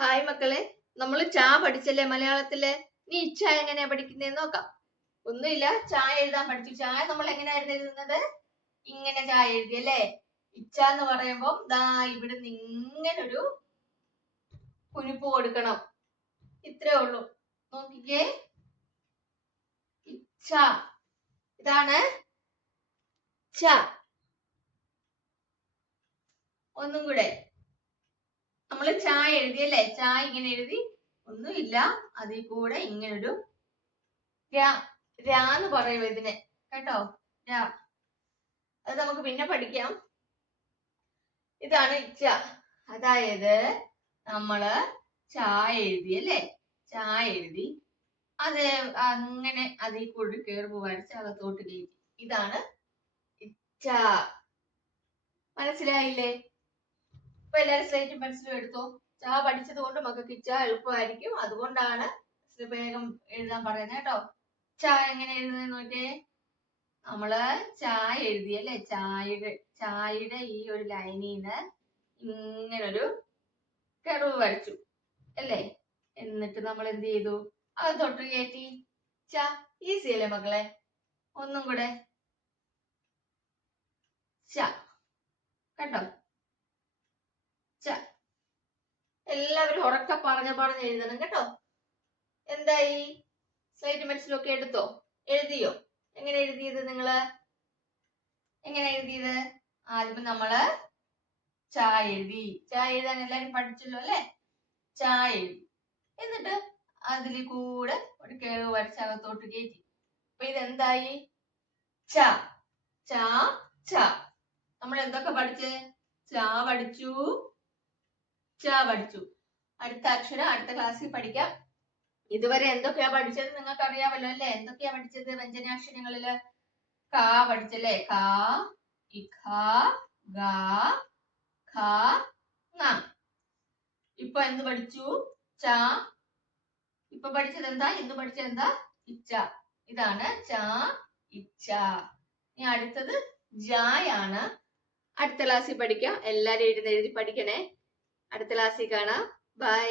Hi മക്കളെ, നമ്മൾ ചാ പഠിച്ചല്ലേ മലയാളത്തില്. നീ ഇച്ഛ എങ്ങനെയാ പഠിക്കുന്നതെന്ന് നോക്കാം. ഒന്നുമില്ല, ചായ എഴുതാൻ പഠിച്ചു. ചായ നമ്മൾ എങ്ങനെയായിരുന്നു എഴുതുന്നത്? ഇങ്ങനെ ചായ എഴുതിയല്ലേ. ഇച്ഛ എന്ന് പറയുമ്പോ ദാ ഇവിടെ ഇങ്ങനൊരു കുനിപ്പ് കൊടുക്കണം. ഇത്രേ ഉള്ളൂ. നോക്കിക്കേ, ഇച്ഛ. ഇതാണ് ച. ഒന്നും കൂടെ നമ്മള് ചായ എഴുതിയല്ലേ. ചായ ഇങ്ങനെ എഴുതി, ഒന്നുമില്ല, അതിൽ കൂടെ ഇങ്ങനൊരു രാന്ന് പറയും ഇതിനെ, കേട്ടോ. രാ. അത് നമുക്ക് പിന്നെ പഠിക്കാം. ഇതാണ് ഇച്ഛ. അതായത് നമ്മള് ചായ എഴുതി അല്ലേ. ചായ എഴുതി അത് അങ്ങനെ അതിൽ കൂടി കേറുമ്പ് വരച്ച് അകത്തോട്ട് കയറ്റി. ഇതാണ് ഇച്ഛ. മനസ്സിലായില്ലേ? ഇപ്പൊ എല്ലാരും സ്ലേറ്റും പെൻസിലും എടുത്തോ. ചാ പഠിച്ചത് കൊണ്ട് മക്കൾക്ക് ഇച്ഛ എളുപ്പമായിരിക്കും. അതുകൊണ്ടാണ് വേഗം എഴുതാൻ പറയുന്നത് കേട്ടോ. ചാ എങ്ങനെ എഴുതുന്നത് നോക്കിയേ. നമ്മള് ചായ എഴുതിയല്ലേ. ചായയുടെ ഈ ഒരു ലൈനിന്ന് ഇങ്ങനൊരു കർവ് വരച്ചു അല്ലേ. എന്നിട്ട് നമ്മൾ എന്ത് ചെയ്തു? അത് തൊട്ട് കയറ്റി. ച. ഈസി അല്ലേ മക്കളെ? ഒന്നും കൂടെ ച. കണ്ടോ? ച. എല്ലാവരും ഉറക്കെ പറഞ്ഞ് എഴുതണം കേട്ടോ. എന്തായി? സ്ലേറ്റ് പെൻസിലൊക്കെ എടുത്തോ? എഴുതിയോ? എങ്ങനെ എഴുതിയത് നിങ്ങള്? എങ്ങനെ എഴുതിയത്? ആദ്യം നമ്മള് ചായ എഴുതി. ചായ എഴുതാൻ എല്ലാരും പഠിച്ചല്ലോ അല്ലെ. ചായ എഴുതി. എന്നിട്ട് അതിൽ കൂടെ ഒരു കേവ് വരച്ച് അകത്തോട്ട് കയറ്റി. അപ്പൊ ഇതെന്തായി? ച. ച. ച. നമ്മൾ എന്തൊക്കെ പഠിച്ച്? ച പഠിച്ചു, ച പഠിച്ചു. അടുത്ത അക്ഷരം അടുത്ത ക്ലാസ്സിൽ പഠിക്കാം. ഇതുവരെ എന്തൊക്കെയാ പഠിച്ചത് നിങ്ങൾക്ക് അറിയാമല്ലോ അല്ലെ. എന്തൊക്കെയാ പഠിച്ചത്? വ്യഞ്ജനാക്ഷരങ്ങളില് ക പഠിച്ചല്ലേ. ക, ഇഖ, ഗ, ഖ, ങ. ഇപ്പൊ എന്ത് പഠിച്ചു? ച. ഇപ്പൊ പഠിച്ചത് എന്താ? ഇന്ന് പഠിച്ചത് എന്താ? ഇച്ഛ. ഇതാണ് ച, ഇച്ഛ. ഇനി അടുത്തത് ജായാണ്. അടുത്ത ക്ലാസ്സിൽ പഠിക്കാം. എല്ലാരും എഴുതി പഠിക്കണേ. അടുത്ത ക്ലാസ്സിൽ കാണാം. ബൈ.